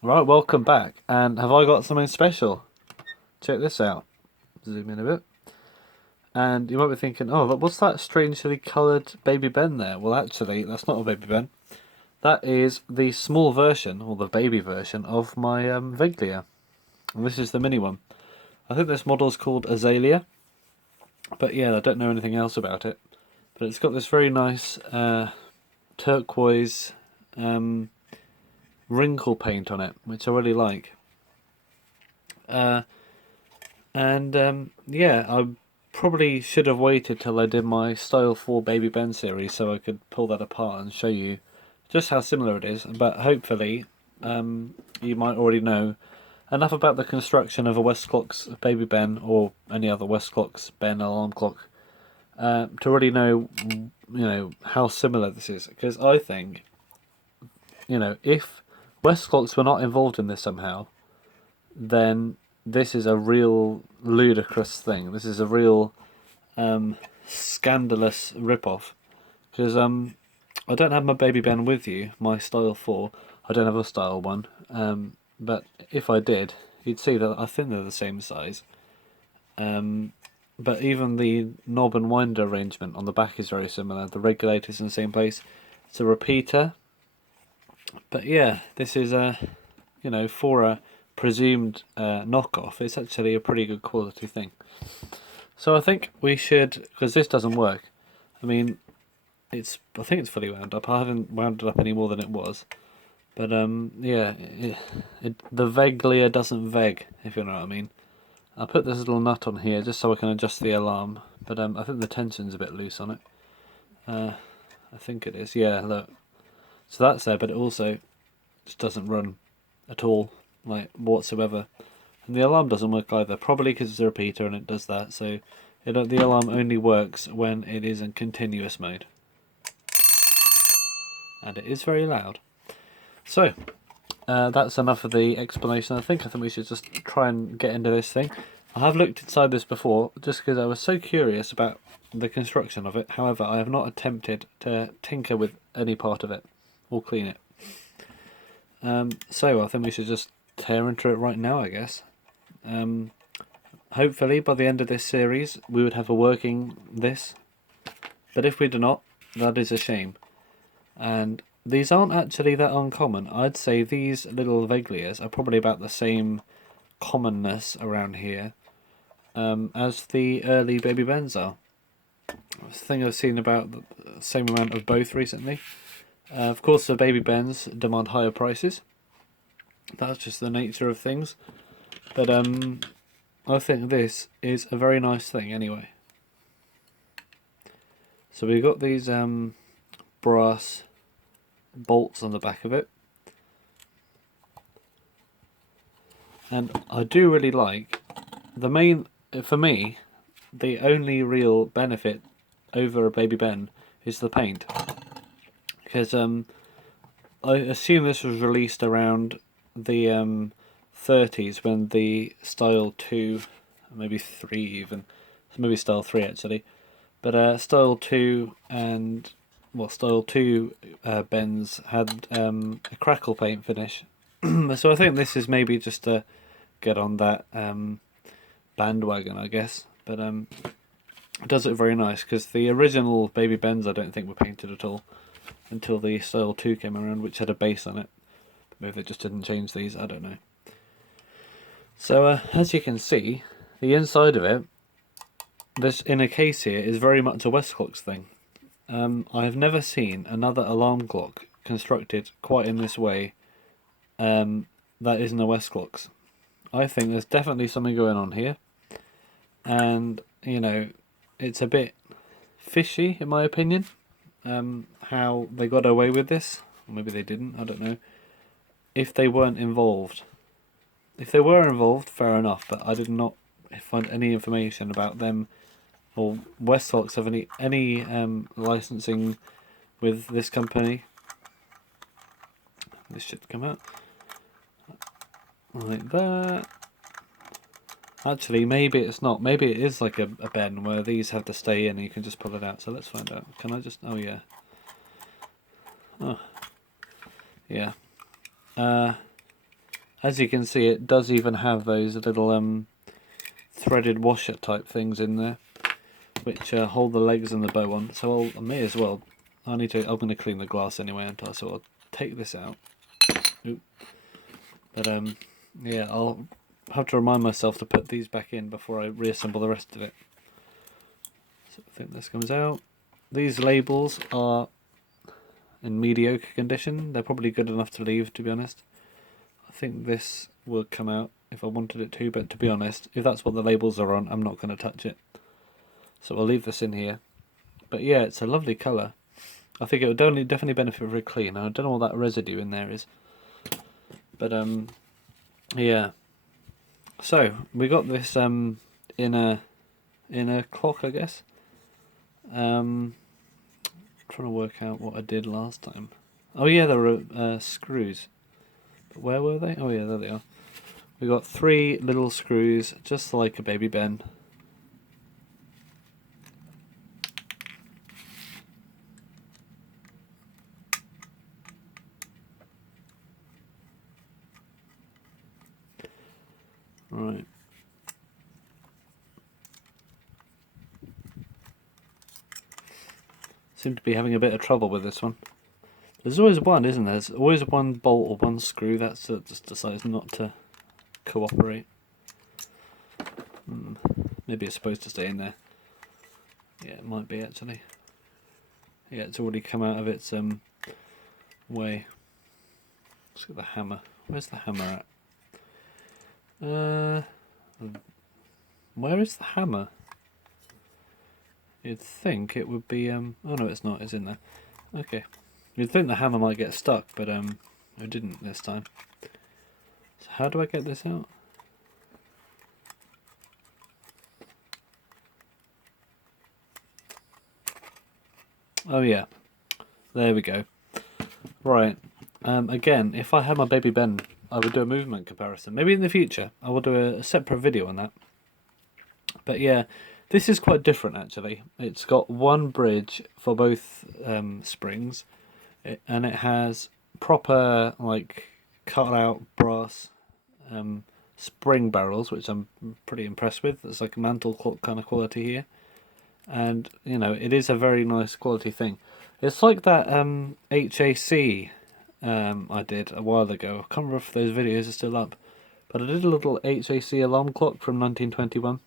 Right, welcome back. And have I got something special? Check this out. Zoom in a bit. And you might be thinking, oh, what's that strangely coloured baby Ben there? Well, actually, that's not a baby Ben. That is the small version, or the baby version, of my Veglia. And this is the mini one. I think this model is called Azalea. But yeah, I don't know anything else about it. But it's got this very nice turquoise um, wrinkle paint on it, which I really like. Uh, And yeah, I probably should have waited till I did my Style 4 Baby Ben series so I could pull that apart and show you just how similar it is. But hopefully, you might already know enough about the construction of a Westclox Baby Ben or any other Westclox Ben alarm clock to really know, how similar this is. Because I think, if Westclox were not involved in this somehow, then this is a real ludicrous thing. This is a real scandalous rip-off. Because I don't have my baby Ben with you, my Style 4. I don't have a Style 1. But if I did, you'd see that I think they're the same size. But even the knob and winder arrangement on the back is very similar. The regulator's in the same place. It's a repeater. But yeah, this is for a presumed knockoff, it's actually a pretty good quality thing. So I think we should, because this doesn't work. I mean, I think it's fully wound up. I haven't wound it up any more than it was. But yeah, the Veglia doesn't veg, if you know what I mean. I'll put this little nut on here just so I can adjust the alarm. But I think the tension's a bit loose on it. I think it is. Yeah, look. So that's there, but it also just doesn't run at all, like whatsoever. And the alarm doesn't work either, probably because it's a repeater and it does that. So the alarm only works when it is in continuous mode, and it is very loud. So that's enough of the explanation. I think we should just try and get into this thing. I have looked inside this before, just because I was so curious about the construction of it. However, I have not attempted to tinker with any part of it or clean it. So I think we should just tear into it right now, I guess. Hopefully, by the end of this series, we would have a working this. But if we do not, that is a shame. And these aren't actually that uncommon. I'd say these little Veglias are probably about the same commonness around here as the early Baby Bens are. I think I've seen about the same amount of both recently. Of course, the Baby Bens demand higher prices. That's just the nature of things. But I think this is a very nice thing anyway. So we've got these brass bolts on the back of it. And I do really like for me, the only real benefit over a Baby Ben is the paint. Because I assume this was released around the 30s when the Style 2, maybe 3 even, maybe Style 3 actually, but Style 2 and, Style 2 Bens had a crackle paint finish. So I think this is maybe just to get on that bandwagon, I guess. But it does look very nice, because the original Baby Bens I don't think were painted at all until the Style 2 came around, which had a base on it. Maybe they just didn't change these, I don't know. So as you can see, the inside of it, this inner case here, is very much a Westclox thing. I have never seen another alarm clock constructed quite in this way that isn't a Westclox. I think there's definitely something going on here. And, it's a bit fishy in my opinion, how they got away with this. Or maybe they didn't, I don't know. If they weren't involved. If they were involved, fair enough, but I did not find any information about them or Westclox have any licensing with this company. This should come out like that. Actually, maybe it's not. Maybe it is like a Ben where these have to stay in and you can just pull it out. So let's find out. Can I just... Oh, yeah. Oh. Yeah. as you can see, it does even have those little threaded washer type things in there, which hold the legs and the bow on. So I may as well. I'm going to clean the glass anyway, so I'll take this out. Oop. But yeah, I'll have to remind myself to put these back in before I reassemble the rest of it. So I think this comes out. These labels are in mediocre condition. They're probably good enough to leave, to be honest. I think this will come out if I wanted it to, but to be honest, if that's what the labels are on, I'm not going to touch it. So I'll leave this in here. But yeah, it's a lovely colour. I think it would definitely benefit for a clean. I don't know what that residue in there is. But yeah. So we got this in a clock, I guess. Trying to work out what I did last time. Oh yeah, there were screws. But where were they? Oh yeah, there they are. We got 3 little screws, just like a baby Ben. Right. Seem to be having a bit of trouble with this one. There's always one, isn't there? There's always one bolt or one screw that just decides not to cooperate. Maybe it's supposed to stay in there. Yeah, it might be actually. Yeah, it's already come out of its way. Let's get the hammer. Where's the hammer at? Where is the hammer? You'd think it would be oh no, it's not, it's in there. Okay. You'd think the hammer might get stuck, but it didn't this time. So how do I get this out? Oh yeah. There we go. Right. Again, if I had my baby Ben, I would do a movement comparison. Maybe in the future I will do a separate video on that. But yeah, this is quite different actually. It's got one bridge for both springs, and it has proper like cut out brass spring barrels, which I'm pretty impressed with. It's like a mantle kind of quality here, and you know, it is a very nice quality thing. It's like that HAC I did a while ago. I can't remember if those videos are still up, but I did a little HAC alarm clock from 1921,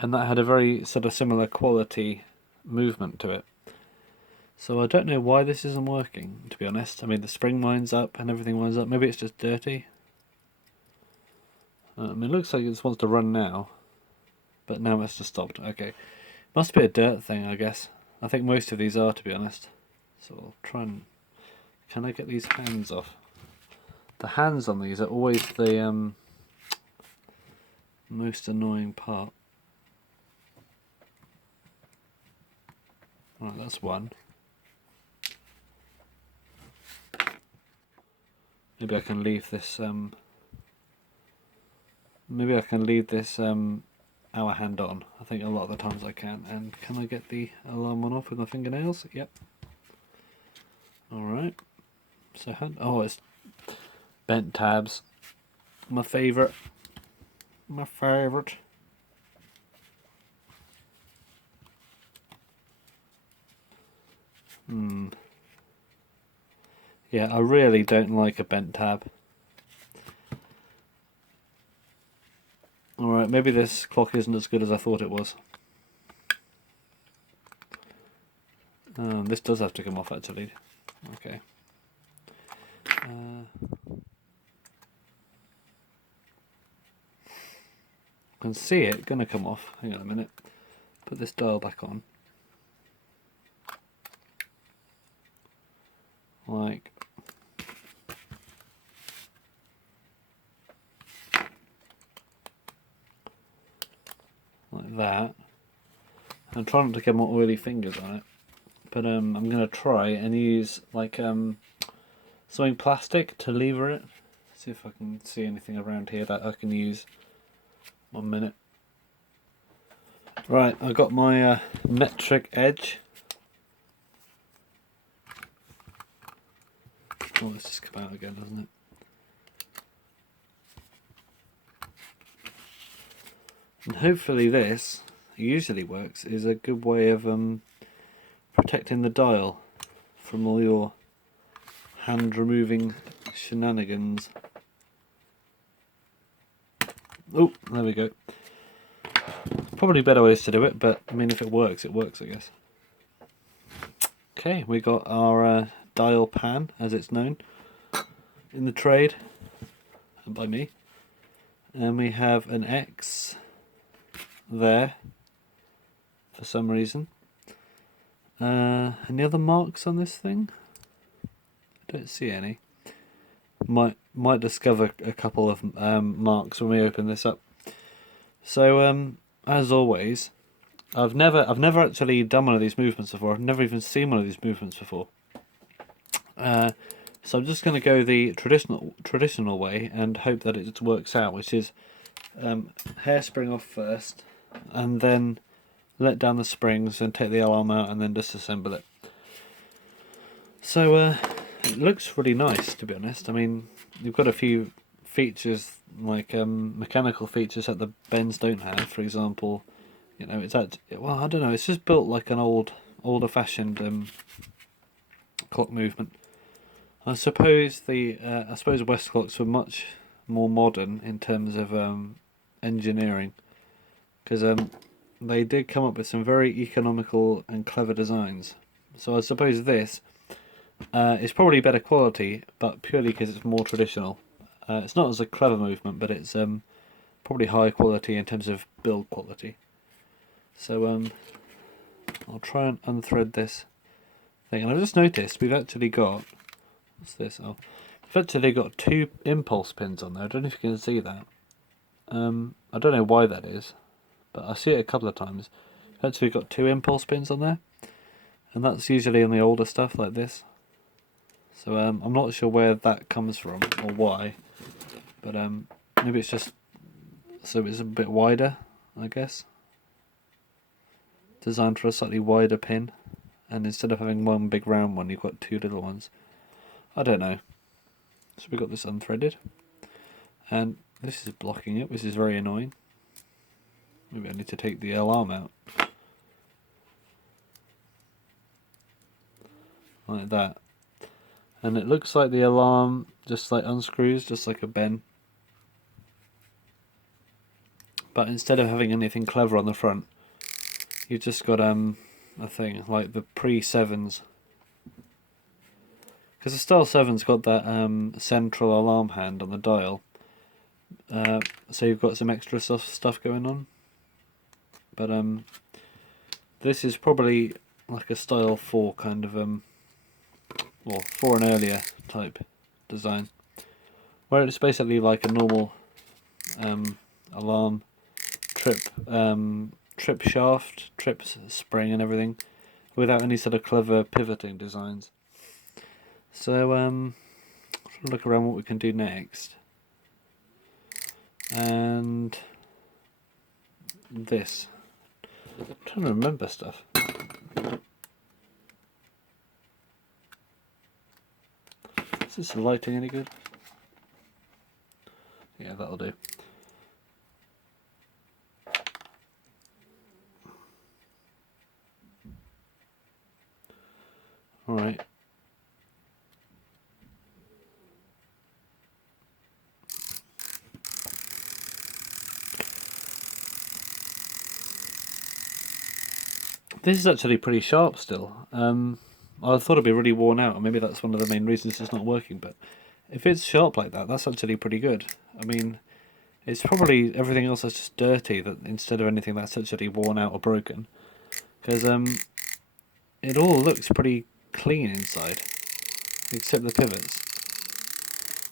and that had a very sort of similar quality movement to it. So I don't know why this isn't working, to be honest. I mean, the spring winds up and everything winds up. Maybe it's just dirty. I mean, it looks like it just wants to run now, but now it's just stopped. Okay, must be a dirt thing, I guess. I think most of these are, to be honest. So I'll try and... Can I get these hands off? The hands on these are always the most annoying part. Right, that's one. Maybe I can leave this maybe I can leave this hour hand on. I think a lot of the times I can. And can I get the alarm one off with my fingernails? Yep. Alright. So oh, it's bent tabs. My favourite. My favourite. Yeah, I really don't like a bent tab. Alright, maybe this clock isn't as good as I thought it was. This does have to come off actually. Okay. I can see it gonna come off. Hang on a minute. Put this dial back on. Like that. I'm trying not to get more oily fingers on it, but I'm gonna try and use like something plastic to lever it. See if I can see anything around here that I can use. 1 minute. Right, I've got my metric edge. Oh, this just come out again, doesn't it? And hopefully this usually works, is a good way of protecting the dial from all your hand removing shenanigans. Oh, there we go. Probably better ways to do it, but I mean, if it works, I guess. Okay, we got our dial pan, as it's known in the trade, and by me. And we have an X there for some reason. Any other marks on this thing? I don't see any. Might discover a couple of marks when we open this up. So as always, I've never actually done one of these movements before. I've never even seen one of these movements before. So I'm just going to go the traditional way and hope that it works out, which is hairspring off first, and then let down the springs and take the alarm out, and then disassemble it. So it looks really nice, to be honest. I mean, you've got a few features like mechanical features that the bends don't have. For example, you know, it's well, I don't know. It's just built like an older-fashioned clock movement. I suppose West clocks were much more modern in terms of engineering, because they did come up with some very economical and clever designs. So I suppose this is probably better quality, but purely because it's more traditional. It's not as a clever movement, but it's probably high quality in terms of build quality. So I'll try and unthread this thing, and I've just noticed we've actually got, what's this? Oh, we've actually got 2 impulse pins on there. I don't know if you can see that. I don't know why that is, but I see it a couple of times. We've actually got 2 impulse pins on there, and that's usually on the older stuff like this. So I'm not sure where that comes from or why, but maybe it's just so it's a bit wider, I guess. Designed for a slightly wider pin, and instead of having one big round one, you've got 2 little ones. I don't know. So we got this unthreaded, and this is blocking it, which is very annoying. Maybe I need to take the alarm out. Like that. And it looks like the alarm just like unscrews, just like a Ben. But instead of having anything clever on the front, you've just got a thing like the pre-7s. Because the Style 7's got that central alarm hand on the dial. So you've got some extra stuff going on. But this is probably like a Style 4 kind of or 4 and earlier type design, where it's basically like a normal alarm trip shaft, trip spring and everything, without any sort of clever pivoting designs. So look around what we can do next. And this. I'm trying to remember stuff. Is this lighting any good? Yeah, that'll do. Alright. This is actually pretty sharp still. I thought it'd be really worn out, and maybe that's one of the main reasons it's not working, but if it's sharp like that, that's actually pretty good. I mean, it's probably everything else that's just dirty, that instead of anything that's actually worn out or broken. Because it all looks pretty clean inside, except the pivots.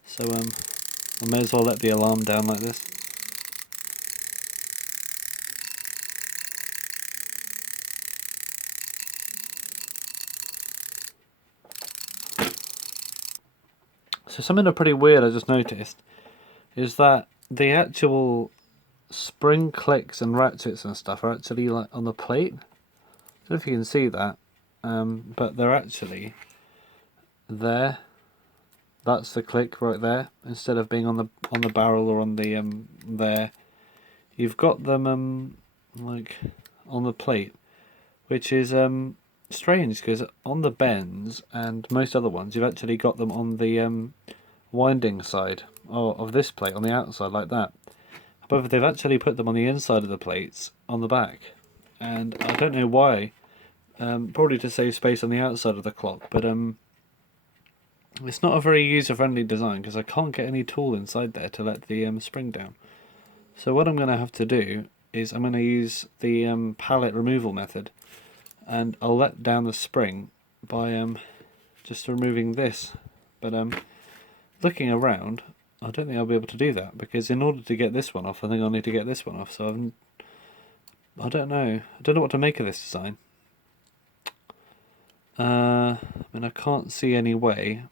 So I may as well let the alarm down like this. So something pretty weird I just noticed is that the actual spring clicks and ratchets and stuff are actually like on the plate. I don't know if you can see that, but they're actually there. That's the click right there. Instead of being on the barrel or on the there, you've got them like on the plate, which is strange because on the bends and most other ones you've actually got them on the winding side of this plate on the outside like that. However, they've actually put them on the inside of the plates on the back, and I don't know why. Probably to save space on the outside of the clock, but it's not a very user-friendly design because I can't get any tool inside there to let the spring down. So what I'm going to have to do is I'm going to use the pallet removal method, and I'll let down the spring by just removing this. But looking around, I don't think I'll be able to do that, because in order to get this one off, I think I'll need to get this one off. So I don't know. I don't know what to make of this design. I mean, I can't see any way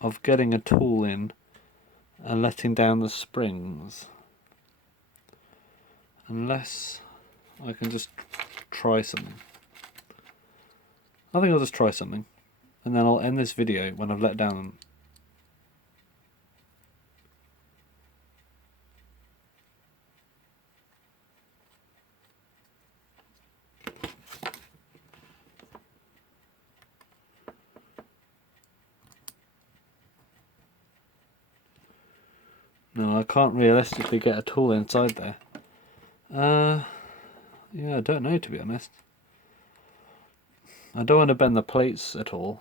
of getting a tool in and letting down the springs, unless I can just try something. I think I'll just try something, and then I'll end this video when I've let down them. No, I can't realistically get a tool inside there. Yeah, I don't know, to be honest. I don't want to bend the plates at all.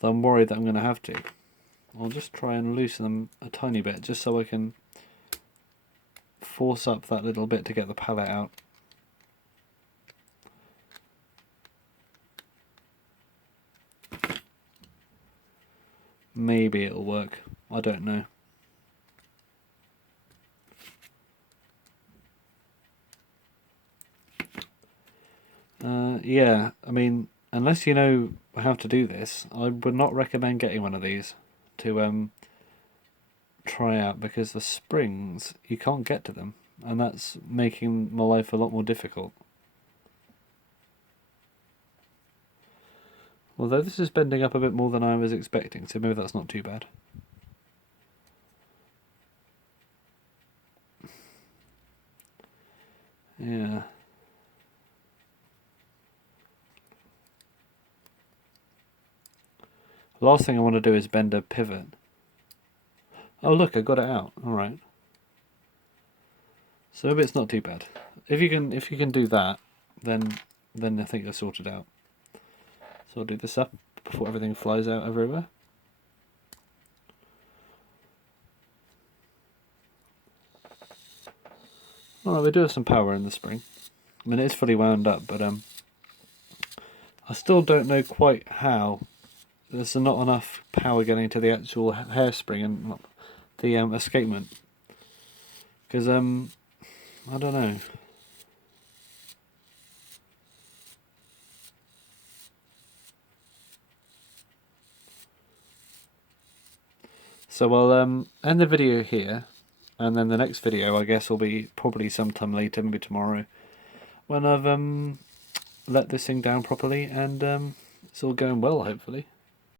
I'm worried that I'm going to have to. I'll just try and loosen them a tiny bit, just so I can force up that little bit to get the pallet out. Maybe it'll work. I don't know. Yeah, I mean, unless you know how to do this, I would not recommend getting one of these to try out, because the springs, you can't get to them, and that's making my life a lot more difficult. Although this is bending up a bit more than I was expecting, so maybe that's not too bad. Yeah. The last thing I want to do is bend a pivot. Oh look, I got it out. Alright. So maybe it's not too bad. If you can do that, then I think you're sorted out. So I'll do this up before everything flies out everywhere. Alright, we do have some power in the spring. I mean, it is fully wound up, but I still don't know quite how. There's not enough power getting to the actual hairspring and the escapement. Because, I don't know. So I'll end the video here, and then the next video I guess will be probably sometime later, maybe tomorrow, when I've let this thing down properly, and it's all going well, hopefully.